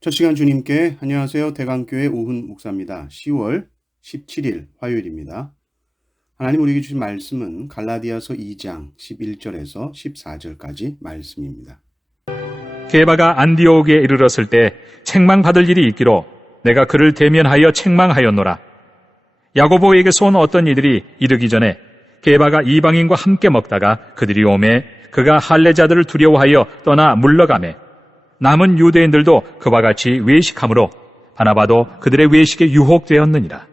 첫 시간 주님께 안녕하세요. 대강교회 오훈 목사입니다. 10월 17일 화요일입니다. 하나님 우리에게 주신 말씀은 갈라디아서 2장 11절에서 14절까지 말씀입니다. 게바가 안디옥에 이르렀을 때 책망받을 일이 있기로 내가 그를 대면하여 책망하였노라. 야고보에게서 온 어떤 이들이 이르기 전에 게바가 이방인과 함께 먹다가 그들이 오매 그가 할례자들을 두려워하여 떠나 물러가매 남은 유대인들도 그와 같이 외식함으로 바나바도 그들의 외식에 유혹되었느니라.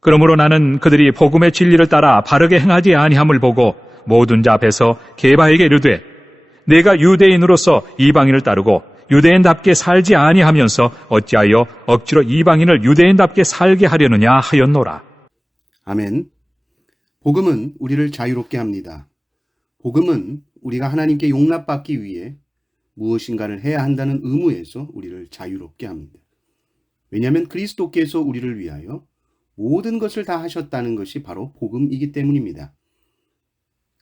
그러므로 나는 그들이 복음의 진리를 따라 바르게 행하지 아니함을 보고 모든 자 앞에서 게바에게 이르되 내가 유대인으로서 이방인을 따르고 유대인답게 살지 아니하면서 어찌하여 억지로 이방인을 유대인답게 살게 하려느냐 하였노라. 아멘. 복음은 우리를 자유롭게 합니다. 복음은 우리가 하나님께 용납받기 위해 무엇인가를 해야 한다는 의무에서 우리를 자유롭게 합니다. 왜냐하면 그리스도께서 우리를 위하여 모든 것을 다 하셨다는 것이 바로 복음이기 때문입니다.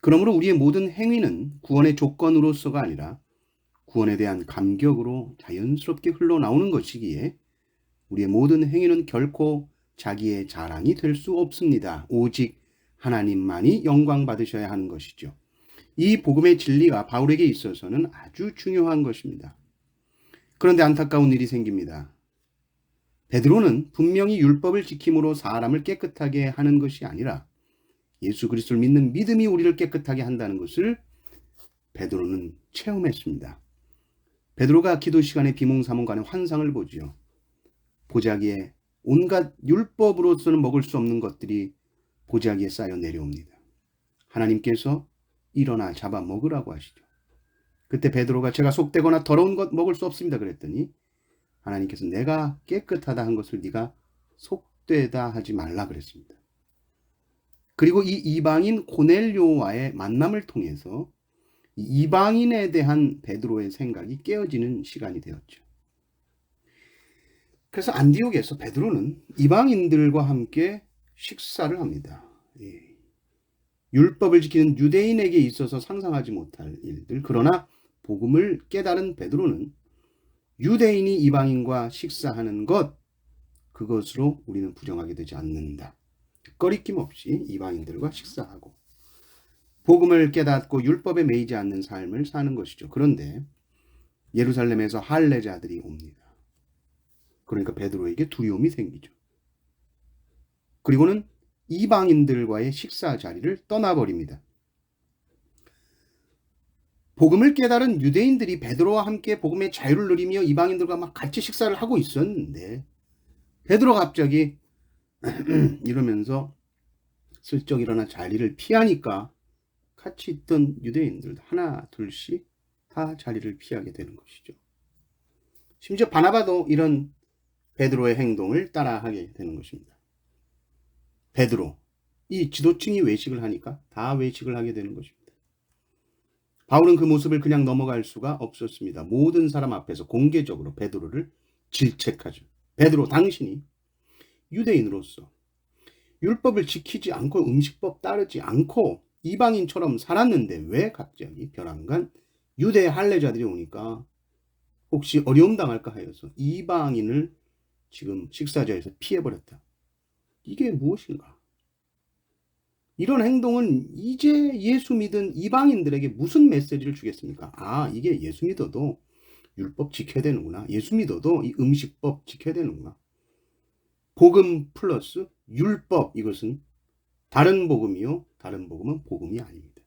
그러므로 우리의 모든 행위는 구원의 조건으로서가 아니라 구원에 대한 감격으로 자연스럽게 흘러나오는 것이기에 우리의 모든 행위는 결코 자기의 자랑이 될 수 없습니다. 오직 하나님만이 영광 받으셔야 하는 것이죠. 이 복음의 진리가 바울에게 있어서는 아주 중요한 것입니다. 그런데 안타까운 일이 생깁니다. 베드로는 분명히 율법을 지킴으로 사람을 깨끗하게 하는 것이 아니라 예수 그리스도를 믿는 믿음이 우리를 깨끗하게 한다는 것을 베드로는 체험했습니다. 베드로가 기도 시간에 비몽사몽간의 환상을 보지요. 보자기에 온갖 율법으로서는 먹을 수 없는 것들이 보자기에 쌓여 내려옵니다. 하나님께서 일어나 잡아 먹으라고 하시죠. 그때 베드로가 제가 속되거나 더러운 것 먹을 수 없습니다 그랬더니 하나님께서 내가 깨끗하다 한 것을 네가 속되다 하지 말라 그랬습니다. 그리고 이 이방인 고넬료와의 만남을 통해서 이방인에 대한 베드로의 생각이 깨어지는 시간이 되었죠. 그래서 안디옥에서 베드로는 이방인들과 함께 식사를 합니다. 율법을 지키는 유대인에게 있어서 상상하지 못할 일들. 그러나 복음을 깨달은 베드로는 유대인이 이방인과 식사하는 것, 그것으로 우리는 부정하게 되지 않는다. 꺼리낌 없이 이방인들과 식사하고 복음을 깨닫고 율법에 매이지 않는 삶을 사는 것이죠. 그런데 예루살렘에서 할례자들이 옵니다. 그러니까 베드로에게 두려움이 생기죠. 그리고는 이방인들과의 식사 자리를 떠나버립니다. 복음을 깨달은 유대인들이 베드로와 함께 복음의 자유를 누리며 이방인들과 막 같이 식사를 하고 있었는데 베드로가 갑자기 이러면서 슬쩍 일어나 자리를 피하니까 같이 있던 유대인들 하나 둘씩 다 자리를 피하게 되는 것이죠. 심지어 바나바도 이런 베드로의 행동을 따라하게 되는 것입니다. 베드로, 이 지도층이 외식을 하니까 다 외식을 하게 되는 것입니다. 바울은 그 모습을 그냥 넘어갈 수가 없었습니다. 모든 사람 앞에서 공개적으로 베드로를 질책하죠. 베드로, 당신이 유대인으로서 율법을 지키지 않고 음식법 따르지 않고 이방인처럼 살았는데 왜 갑자기 벼랑간 유대 할례자들이 오니까 혹시 어려움 당할까 하여서 이방인을 지금 식사자에서 피해버렸다. 이게 무엇인가? 이런 행동은 이제 예수 믿은 이방인들에게 무슨 메시지를 주겠습니까? 아, 이게 예수 믿어도 율법 지켜야 되는구나. 예수 믿어도 이 음식법 지켜야 되는구나. 복음 플러스 율법, 이것은 다른 복음이요. 다른 복음은 복음이 아닙니다.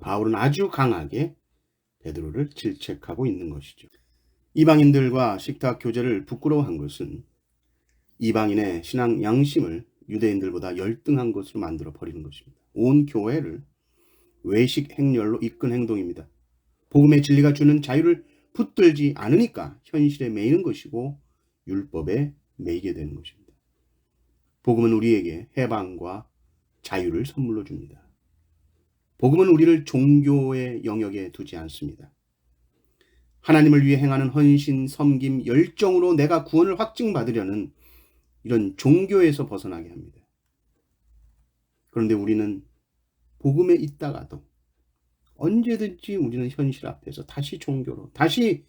바울은 아주 강하게 베드로를 질책하고 있는 것이죠. 이방인들과 식탁 교제를 부끄러워한 것은 이방인의 신앙 양심을 유대인들보다 열등한 것으로 만들어 버리는 것입니다. 온 교회를 외식 행렬로 이끈 행동입니다. 복음의 진리가 주는 자유를 붙들지 않으니까 현실에 매이는 것이고 율법에 매이게 되는 것입니다. 복음은 우리에게 해방과 자유를 선물로 줍니다. 복음은 우리를 종교의 영역에 두지 않습니다. 하나님을 위해 행하는 헌신, 섬김, 열정으로 내가 구원을 확증받으려는 이런 종교에서 벗어나게 합니다. 그런데 우리는 복음에 있다가도 언제든지 우리는 현실 앞에서 다시 종교로, 다시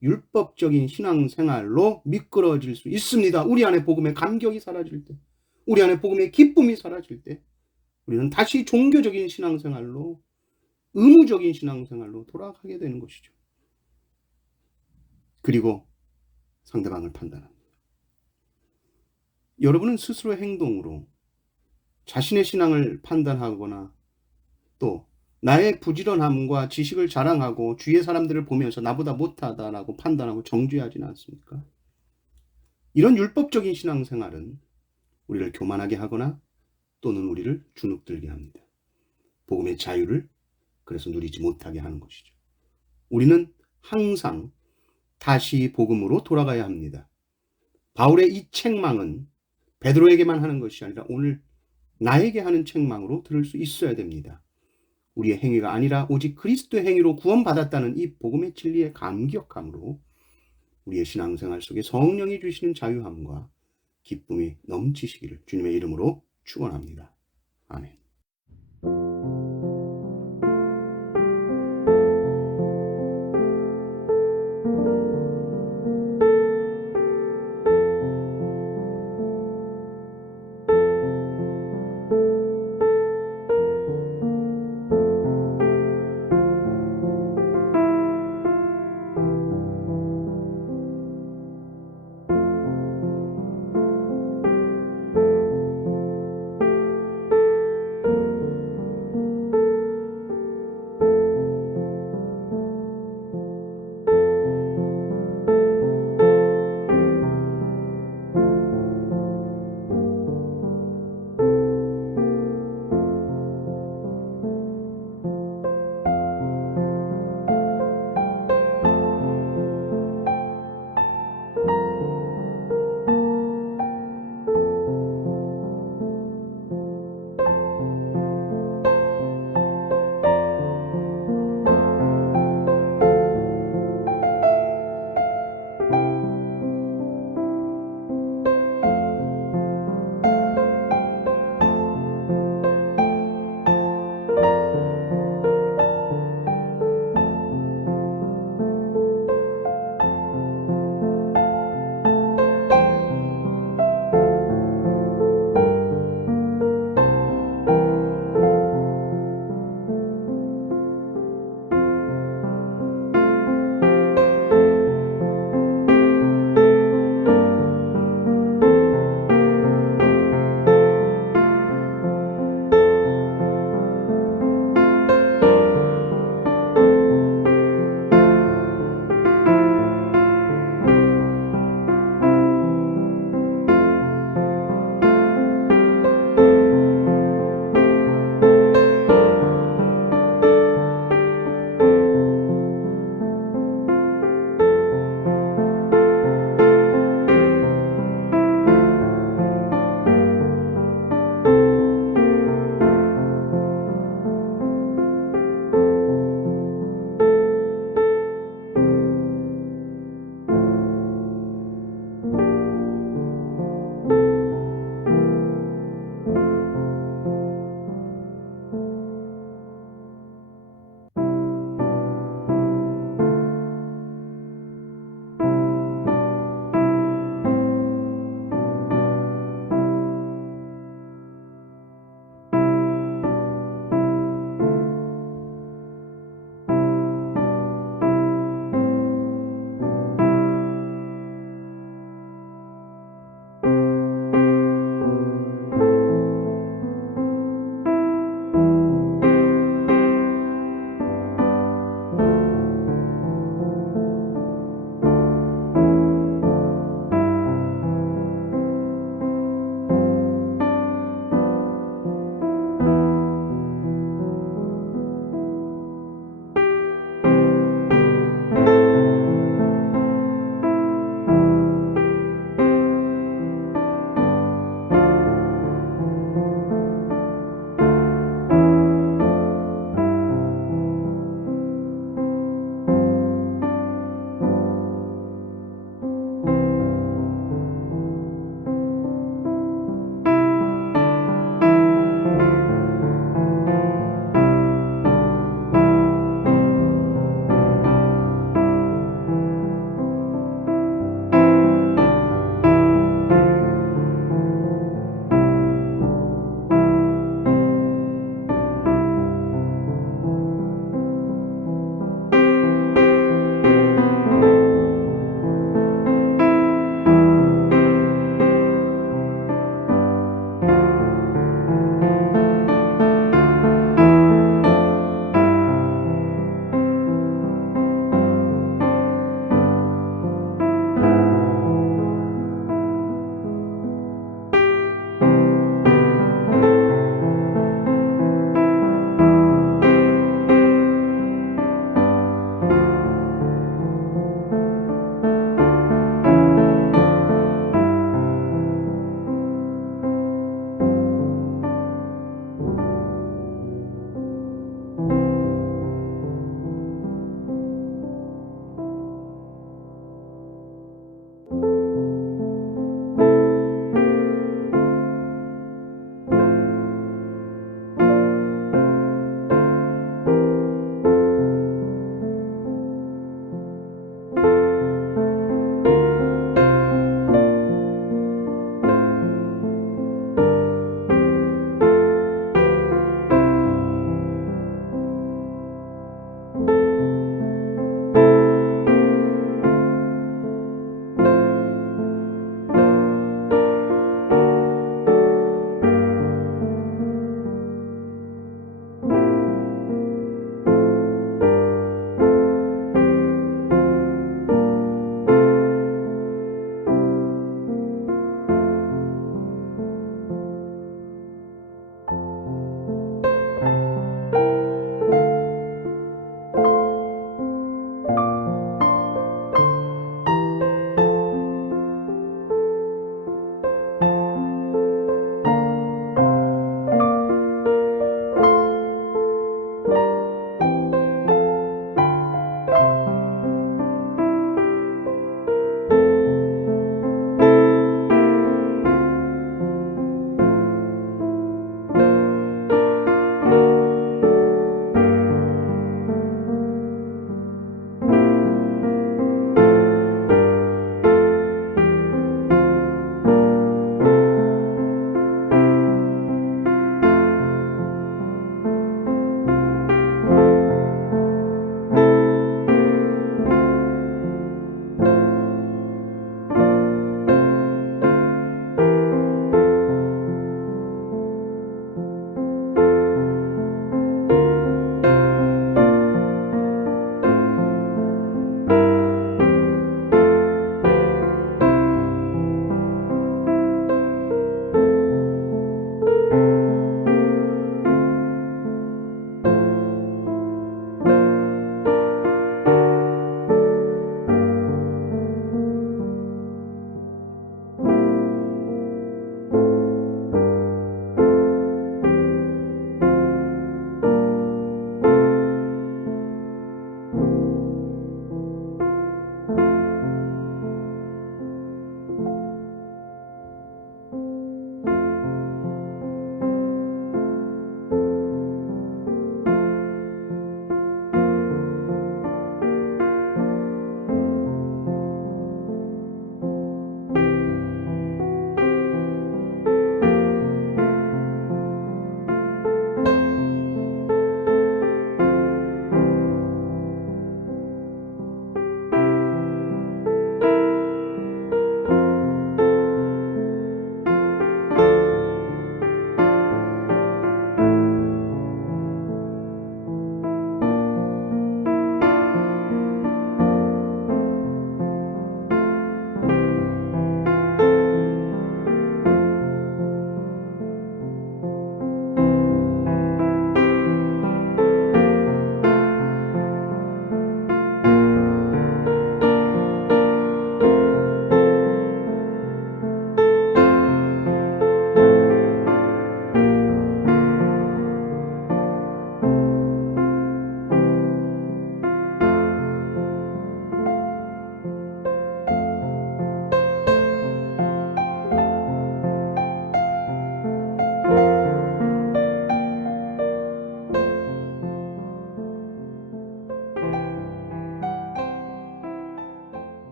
율법적인 신앙생활로 미끄러질 수 있습니다. 우리 안에 복음의 감격이 사라질 때, 우리 안에 복음의 기쁨이 사라질 때 우리는 다시 종교적인 신앙생활로, 의무적인 신앙생활로 돌아가게 되는 것이죠. 그리고 상대방을 판단합니다. 여러분은 스스로의 행동으로 자신의 신앙을 판단하거나 또 나의 부지런함과 지식을 자랑하고 주위의 사람들을 보면서 나보다 못하다라고 판단하고 정죄하지는 않습니까? 이런 율법적인 신앙생활은 우리를 교만하게 하거나 또는 우리를 주눅들게 합니다. 복음의 자유를 그래서 누리지 못하게 하는 것이죠. 우리는 항상 다시 복음으로 돌아가야 합니다. 바울의 이 책망은 베드로에게만 하는 것이 아니라 오늘 나에게 하는 책망으로 들을 수 있어야 됩니다. 우리의 행위가 아니라 오직 그리스도의 행위로 구원받았다는 이 복음의 진리에 감격함으로 우리의 신앙생활 속에 성령이 주시는 자유함과 기쁨이 넘치시기를 주님의 이름으로 축원합니다. 아멘.